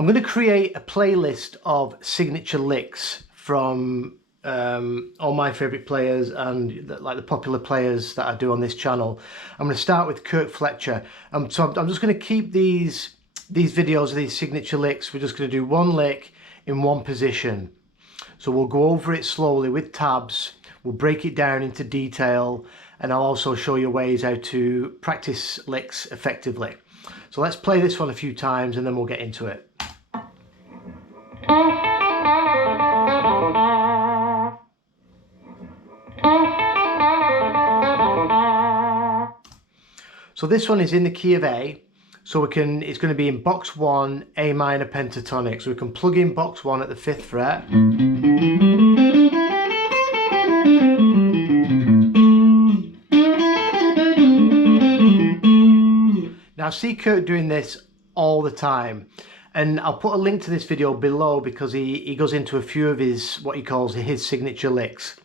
I'm going to create a playlist of signature licks from all my favourite players and like the popular players that I do on this channel. I'm going to start with Kirk Fletcher. So I'm just going to keep these videos of these signature licks. We're just going to do one lick in one position. So we'll go over it slowly with tabs. We'll break it down into detail, and I'll also show you ways how to practice licks effectively. So let's play this one a few times and then we'll get into it. So this one is in the key of A, so it's going to be in box 1, A minor pentatonic. So we can plug in box 1 at the 5th fret. Now I see Kirk doing this all the time, and I'll put a link to this video below because he goes into a few of his, what he calls his signature licks.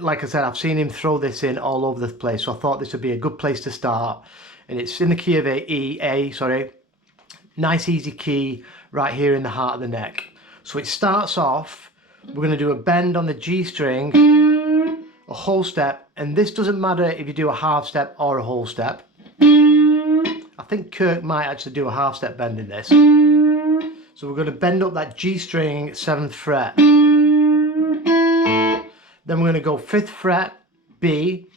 Like I said, I've seen him throw this in all over the place, so I thought this would be a good place to start. And it's in the key of A, nice easy key right here in the heart of the neck. So it starts off, we're going to do a bend on the G string, a whole step, and this doesn't matter if you do a half step or a whole step. I think Kirk might actually do a half step bend in this. So we're going to bend up that G string 7th fret. Then we're going to go 5th fret B,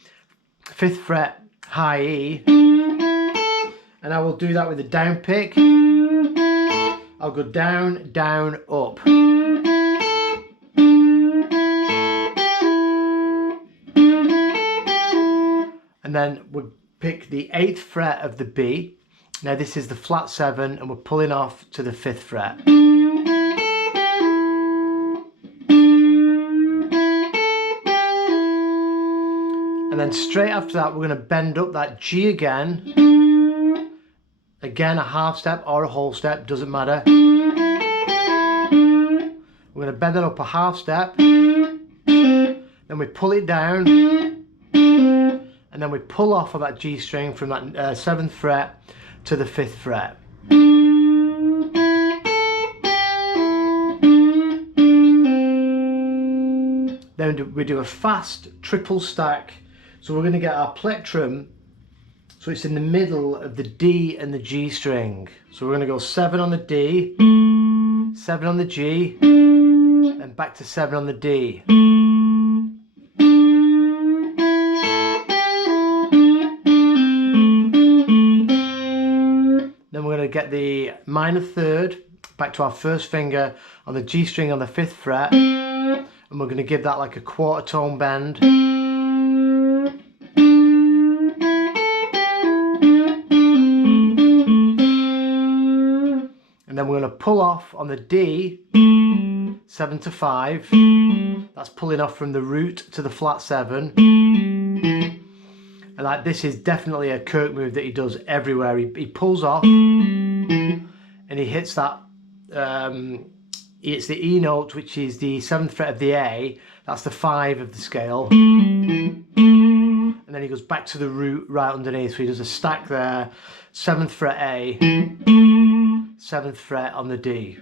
5th fret high E, and I will do that with a down pick. I'll go down, down, up. And then we'll pick the 8th fret of the B. Now this is the flat 7 and we're pulling off to the 5th fret. And then straight after that we're going to bend up that G again. Again, a half step or a whole step, doesn't matter. We're going to bend it up a half step. Then we pull it down. And then we pull off of that G string from that 7th fret to the 5th fret. Then we do a fast triple stack. So we're going to get our plectrum, so it's in the middle of the D and the G string. So we're going to go 7 on the D, 7 on the G, and back to 7 on the D. Then we're going to get the minor 3rd back to our 1st finger on the G string on the 5th fret, and we're going to give that like a quarter tone bend. And then we're going to pull off on the D, 7 to 5. That's pulling off from the root to the flat 7. And like this is definitely a Kirk move that he does everywhere. He pulls off and he hits that, it's the E note, which is the 7th fret of the A. That's the 5 of the scale. And then he goes back to the root right underneath. So he does a stack there, 7th fret A, 7th fret on the D.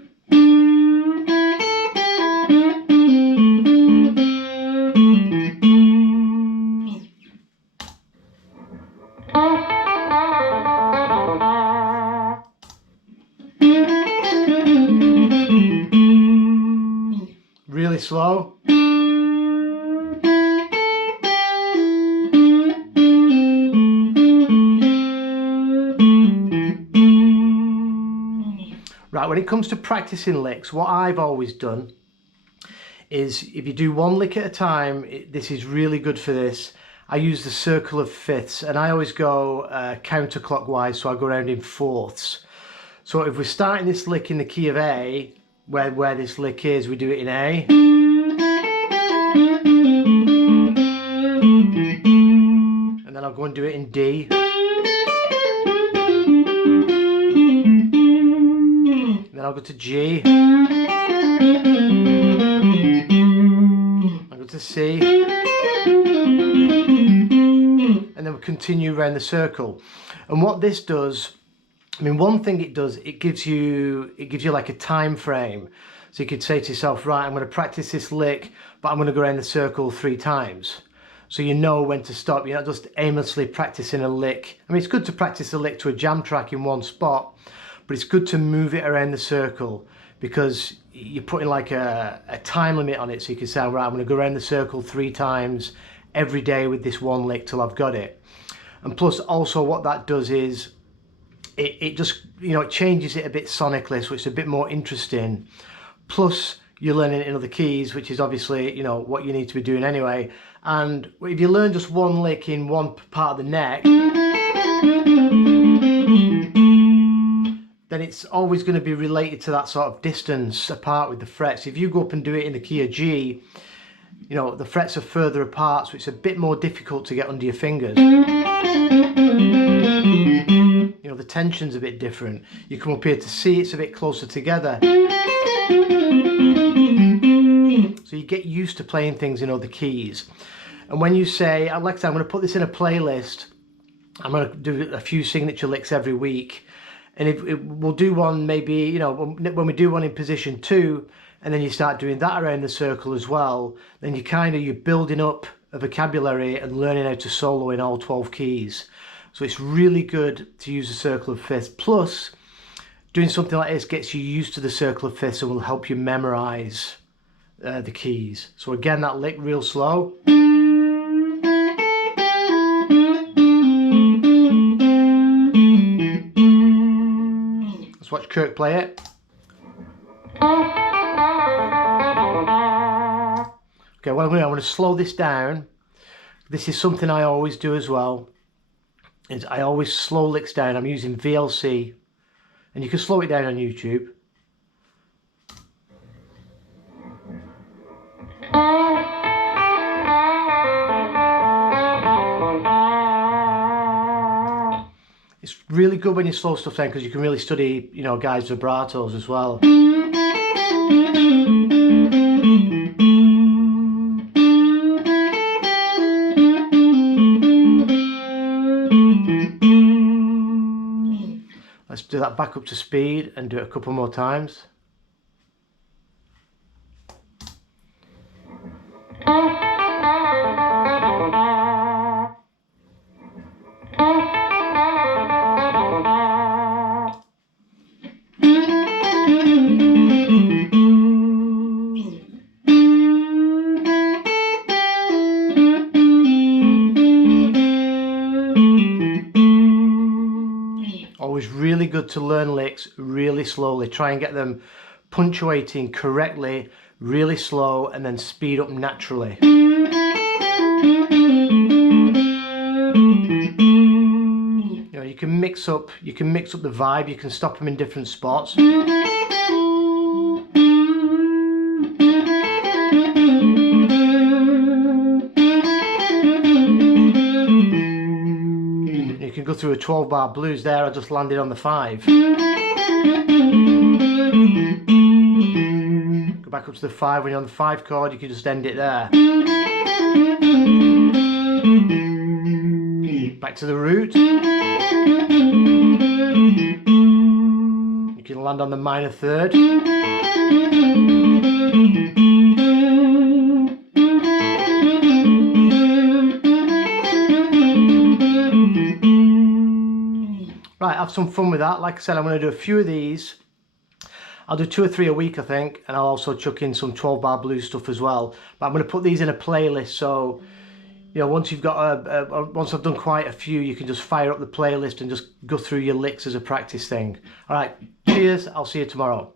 Really slow. Right, when it comes to practicing licks, what I've always done is if you do one lick at a time, this is really good for this. I use the circle of fifths, and I always go counterclockwise, so I go around in fourths. So if we're starting this lick in the key of A, where this lick is, we do it in A. And then I'll go and do it in D. And then I'll go to G. I'll go to C. And then we'll continue around the circle. And what this does, I mean, one thing it does, it gives you like a time frame. So you could say to yourself, right, I'm going to practice this lick, but I'm going to go around the circle 3 times. So you know when to stop. You're not just aimlessly practicing a lick. I mean, it's good to practice a lick to a jam track in one spot, but it's good to move it around the circle because you're putting like a time limit on it. So you can say, right, I'm going to go around the circle 3 times every day with this one lick till I've got it. And plus also what that does is it just, you know, it changes it a bit sonically, so it's a bit more interesting. Plus you're learning it in other keys, which is obviously, you know, what you need to be doing anyway. And if you learn just one lick in one part of the neck, then it's always going to be related to that sort of distance apart with the frets. If you go up and do it in the key of G, you know, the frets are further apart, so it's a bit more difficult to get under your fingers. You know, the tension's a bit different. You come up here to C, it's a bit closer together. So you get used to playing things in other keys. And when you say, Alexa, I'm going to put this in a playlist, I'm going to do a few signature licks every week. And we'll do one maybe, you know, when we do one in position 2, and then you start doing that around the circle as well, then you're building up a vocabulary and learning how to solo in all 12 keys. So it's really good to use the circle of fifths. Plus, doing something like this gets you used to the circle of fifths and will help you memorize the keys. So again, that lick real slow. Let's watch Kirk play it. Okay, well, I'm going to slow this down. This is something I always do as well. Is I always slow licks down. I'm using VLC, and you can slow it down on YouTube. It's really good when you slow stuff down because you can really study, you know, guys' vibratos as well. Let's do that back up to speed and do it a couple more times. Always really good to learn licks really slowly. Try and get them punctuating correctly, really slow, and then speed up naturally. You know, you can mix up the vibe. You can stop them in different spots. You can go through a 12-bar blues there. I just landed on the 5. Go back up to the 5. When you're on the 5 chord, you can just end it there. Back to the root. You can land on the minor 3rd. Right, have some fun with that. Like I said, I'm going to do a few of these. I'll do 2 or 3 a week, I think, and I'll also chuck in some 12-bar blues stuff as well. But I'm going to put these in a playlist, so you know, once you've got once I've done quite a few, you can just fire up the playlist and just go through your licks as a practice thing. All right, cheers. I'll see you tomorrow.